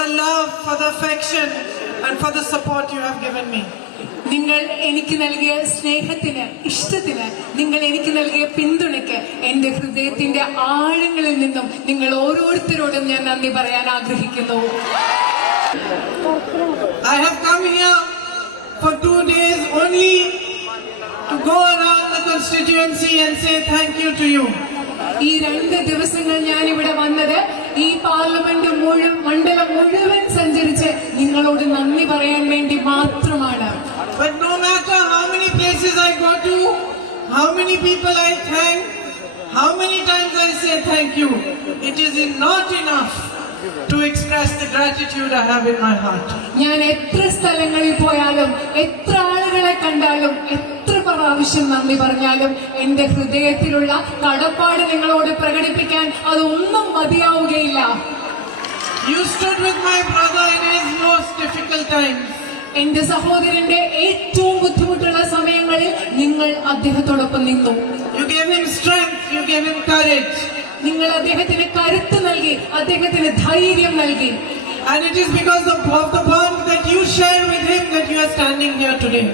the love, for the affection, and for the support you have given me. നിങ്ങൾ എനിക്ക് നൽകിയ സ്നേഹത്തിന്, ഇഷ്ടത്തിന്, നിങ്ങൾ എനിക്ക് നൽകിയ പിന്തുണയ്ക്ക് എന്റെ ഹൃദയത്തിന്റെ ആഴങ്ങളിൽ നിന്നും നിങ്ങൾ ഓരോരുത്തരോടും ഞാൻ നന്ദി പറയാൻ ആഗ്രഹിക്കുന്നു. I have come here for 2 days only to go around the constituency and say thank you to you. ഈ 2 ദിവസങ്ങൾ ഞാൻ ഇവിടെ വന്നത് ഈ പാർലമെന്റ് മണ്ഡലം മുഴുവൻ സഞ്ചരിച്ച് നിങ്ങളോട് നന്ദി പറയാൻ വേണ്ടി മാത്രമാണ്. But no matter how many places I go to, how many people I thank, how many times I say thank you, it is not enough to express the gratitude I have in my heart. ഞാൻ എത്ര സ്ഥലങ്ങളിൽ പോയാലും, എത്ര ആളുകളെ കണ്ടാലും, എത്ര പ്രാവശ്യം നന്ദി പറഞ്ഞാലും എന്റെ ഹൃദയത്തിലുള്ള കടപ്പാട് നിങ്ങളോട് പ്രകടിപ്പിക്കാൻ അതൊന്നും മതിയാവുകയില്ല. You stood with my brother in his most difficult times. എന്റെ സഹോദരന്റെ ഏറ്റവും ബുദ്ധിമുട്ടുള്ള സമയങ്ങളിൽ നിങ്ങൾ അദ്ദേഹത്തോടൊപ്പം നിന്നു. You gave him strength, you gave him courage. നിങ്ങൾ അദ്ദേഹത്തിന് കരുത്ത് നൽകി, അദ്ദേഹത്തിന് ധൈര്യം നൽകി. And it is because of the bond that you share with him that you are standing here today.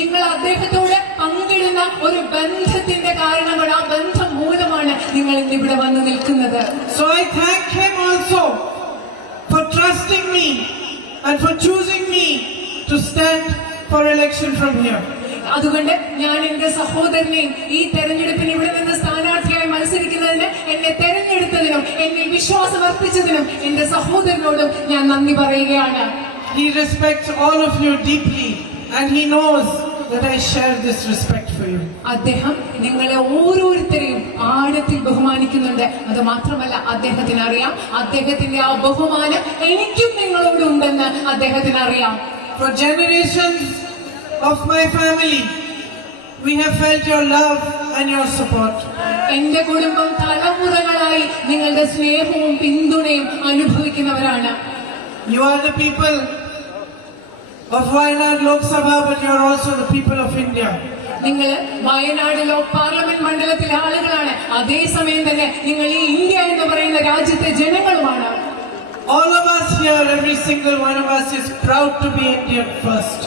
നിങ്ങൾ അദ്ദേഹത്തോട് പങ്കിടുന്ന ഒരു ബന്ധത്തിന്റെ കാരണം കൊണ്ട്, ആ ബന്ധം മൂലമാണ് നിങ്ങൾ ഇന്ന് ഇവിടെ വന്ന് നിൽക്കുന്നത്. So I thank him also for trusting me and for choosing me to stand for election from here. അതുകൊണ്ട് ഞാൻ എന്റെ സഹോദരനെയും ഈ തെരഞ്ഞെടുപ്പിന് ഇവിടെ നിന്ന് സ്ഥാനാർത്ഥിയായി മത്സരിക്കുന്നതിന് എന്നെ തെരഞ്ഞെടുത്തതിനും എന്നിൽ വിശ്വാസം അർപ്പിച്ചതിനും എന്റെ സഹോദരനോടും ഞാൻ നന്ദി പറയുകയാണ്. He respects all of you deeply and he knows that I share this respect for you. അദ്ദേഹം നിങ്ങളെ ഓരോരുത്തരെയും ആഴത്തിൽ ബഹുമാനിക്കുന്നുണ്ട്. അത് മാത്രമല്ല, അദ്ദേഹത്തിന് അറിയാം അദ്ദേഹത്തിന്റെ ആ ബഹുമാനം എനിക്കും നിങ്ങളോടുണ്ടെന്ന് അദ്ദേഹത്തിന് അറിയാം. For generations of my family, we have felt your love and your support. എന്റെ കുടുംബം തലമുറകളായി നിങ്ങളുടെ സ്നേഹവും പിന്തുണയും അനുഭവിക്കുന്നവരാണ്. You are the people of Wayanad Lok Sabha, but you are also the people of India. നിങ്ങൾ വയനാട് പാർലമെന്റ് മണ്ഡലത്തിലെ ആളുകളാണ്. അതേസമയം തന്നെ നിങ്ങൾ ഈ ഇന്ത്യ എന്ന് പറയുന്ന രാജ്യത്തെ ജനങ്ങളുമാണ്. All of us here, every single one of us is proud to be Indian first.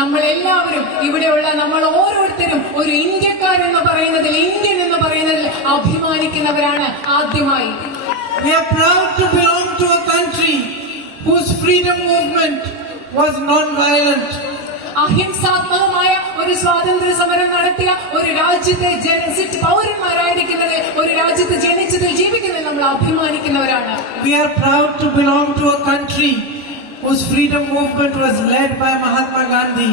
നമ്മൾ എല്ലാവരും ഇവിടെയുള്ള നമ്മൾ ഓരോരുത്തരും ഒരു ഇന്ത്യക്കാരെന്ന് പറയുന്നതിൽ, ഇന്ത്യൻ എന്ന് പറയുന്നതിൽ അഭിമാനിക്കുന്നവരാണ്. ആദ്യമായി We are proud to belong to a country whose freedom movement was non-violent. അഹിംസാത്മകമായ ഒരു സ്വാതന്ത്ര്യ സമരം നടത്തിയ ഒരു രാജ്യത്തെ പൗരന്മാരായിരിക്കുന്നത്, ഒരു രാജ്യത്ത് ജനിച്ചതിൽ ജീവിക്കുന്നതിൽ നമ്മൾ അഭിമാനിക്കുന്നവരാണ്. We are proud to belong to a country whose freedom movement was led by Mahatma Gandhi,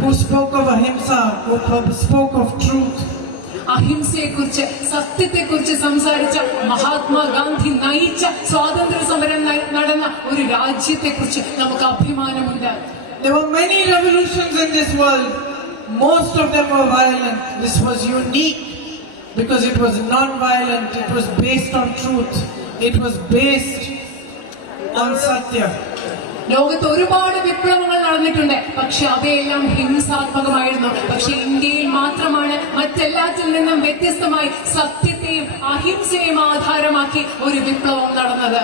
who spoke of ahimsa, who spoke of truth. അഹിംസയെക്കുറിച്ച്, സത്യത്തെക്കുറിച്ച് സംസാരിച്ച മഹാത്മാഗാന്ധി നയിച്ച സ്വാതന്ത്ര്യ സമരം നടന്ന ഒരു രാജ്യത്തെക്കുറിച്ച് നമുക്ക് അഭിമാനമുണ്ട്. There were many revolutions in this world. Most of them were violent. This was unique because it was non-violent. It was based on truth. It was based on Satya. ലോകത്ത് ഒരുപാട് വിപ്ലവങ്ങൾ നടന്നിട്ടുണ്ട്, പക്ഷെ അവയെല്ലാം ഹിംസാത്മകമായിരുന്നു. പക്ഷെ ഇന്ത്യയിൽ മാത്രമാണ് മറ്റെല്ലാത്തിൽ നിന്നും വ്യത്യസ്തമായി സത്യത്തെയും അഹിംസയെയും ആധാരമാക്കി ഒരു വിപ്ലവം നടന്നത്.